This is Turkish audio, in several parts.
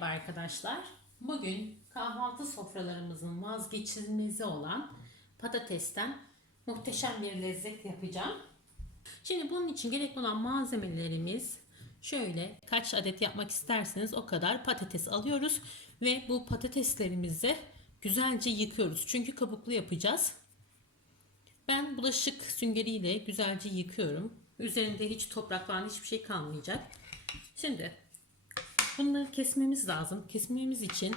Merhaba arkadaşlar. Bugün kahvaltı sofralarımızın vazgeçilmezi olan patatesten muhteşem bir lezzet yapacağım. Şimdi bunun için gerekli olan malzemelerimiz şöyle kaç adet yapmak isterseniz o kadar patates alıyoruz ve bu patateslerimizi güzelce yıkıyoruz. Çünkü kabuklu yapacağız. Ben bulaşık süngeriyle güzelce yıkıyorum. Üzerinde hiç toprak falan hiçbir şey kalmayacak. Şimdi bunları kesmemiz lazım. Kesmemiz için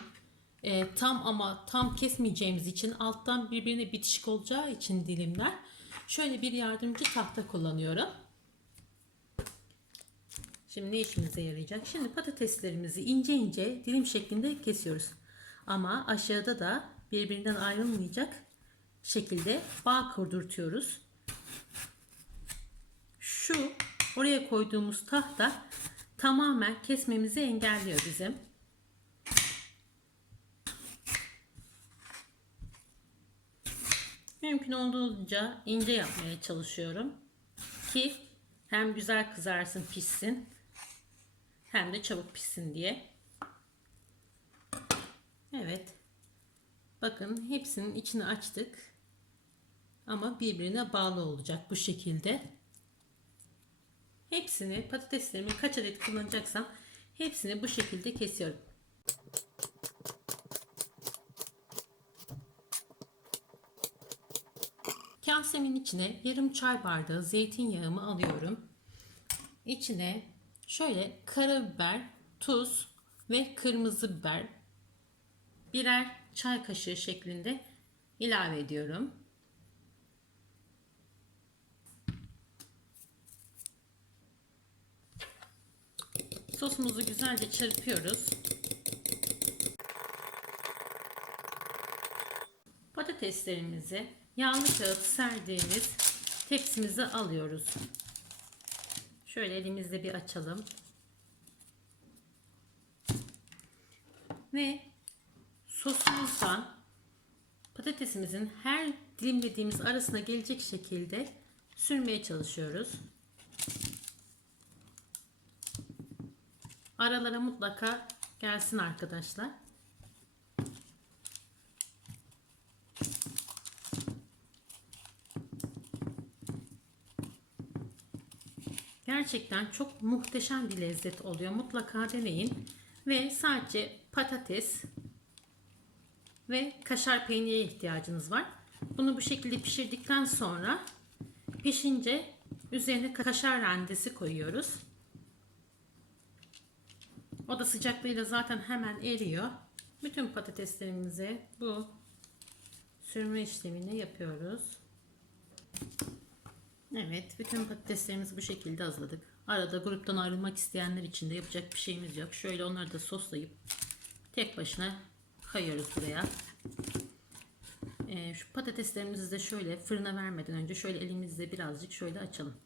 e, tam ama tam kesmeyeceğimiz için alttan birbirine bitişik olacağı için dilimler şöyle bir yardımcı tahta kullanıyorum. Şimdi ne işimize yarayacak? Şimdi patateslerimizi ince ince dilim şeklinde kesiyoruz. Ama aşağıda da birbirinden ayrılmayacak şekilde bağ kurdurtuyoruz. Şu oraya koyduğumuz tahta tamamen kesmemizi engelliyor bizim. Mümkün olduğunca ince yapmaya çalışıyorum ki hem güzel kızarsın pişsin hem de çabuk pişsin diye. Evet. Bakın hepsinin içini açtık. Ama birbirine bağlı olacak bu şekilde. Hepsini patateslerimin kaç adet kullanacaksam hepsini bu şekilde kesiyorum. Kasemin içine yarım çay bardağı zeytinyağımı alıyorum. İçine şöyle karabiber, tuz ve kırmızı biber birer çay kaşığı şeklinde ilave ediyorum. Sosumuzu güzelce çırpıyoruz. Patateslerimizi yağlı kağıt serdiğimiz tepsimize alıyoruz. Şöyle elimizde bir açalım. Ve sosumuzdan patatesimizin her dilimlediğimiz arasına gelecek şekilde sürmeye çalışıyoruz. Aralara mutlaka gelsin arkadaşlar. Gerçekten çok muhteşem bir lezzet oluyor. Mutlaka deneyin. Ve sadece patates ve kaşar peynire ihtiyacınız var. Bunu bu şekilde pişirdikten sonra pişince üzerine kaşar rendesi koyuyoruz. O da sıcaklığıyla zaten hemen eriyor. Bütün patateslerimize bu sürme işlemini yapıyoruz. Evet, bütün patateslerimizi bu şekilde hazırladık. Arada gruptan ayrılmak isteyenler için de yapacak bir şeyimiz yok. Şöyle onları da soslayıp tek başına kayıyoruz buraya. Ee, şu patateslerimizi de şöyle fırına vermeden önce şöyle elimizle birazcık şöyle açalım.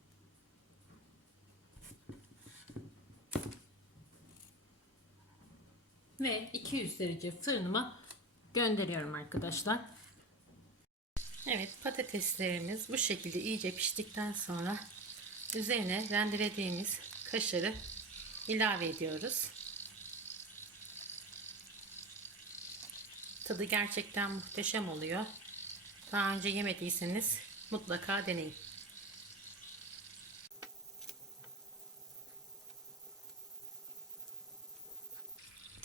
Ve 200 derece fırınıma gönderiyorum arkadaşlar. Evet patateslerimiz bu şekilde iyice piştikten sonra üzerine rendelediğimiz kaşarı ilave ediyoruz. Tadı gerçekten muhteşem oluyor. Daha önce yemediyseniz mutlaka deneyin.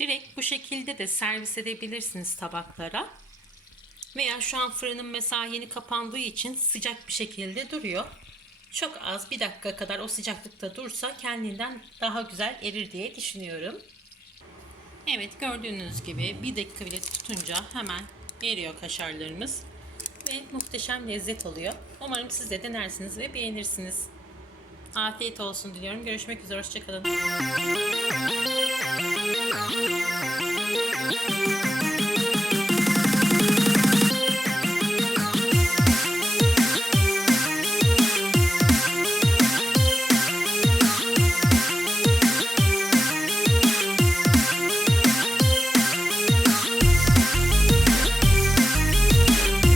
Direkt bu şekilde de servis edebilirsiniz tabaklara. Veya şu an fırınım mesela yeni kapandığı için sıcak bir şekilde duruyor. Çok az bir dakika kadar o sıcaklıkta dursa kendinden daha güzel erir diye düşünüyorum. Evet gördüğünüz gibi bir dakika bile tutunca hemen eriyor kaşarlarımız. Ve muhteşem lezzet oluyor. Umarım siz de denersiniz ve beğenirsiniz. Afiyet olsun diliyorum. Görüşmek üzere. Hoşçakalın.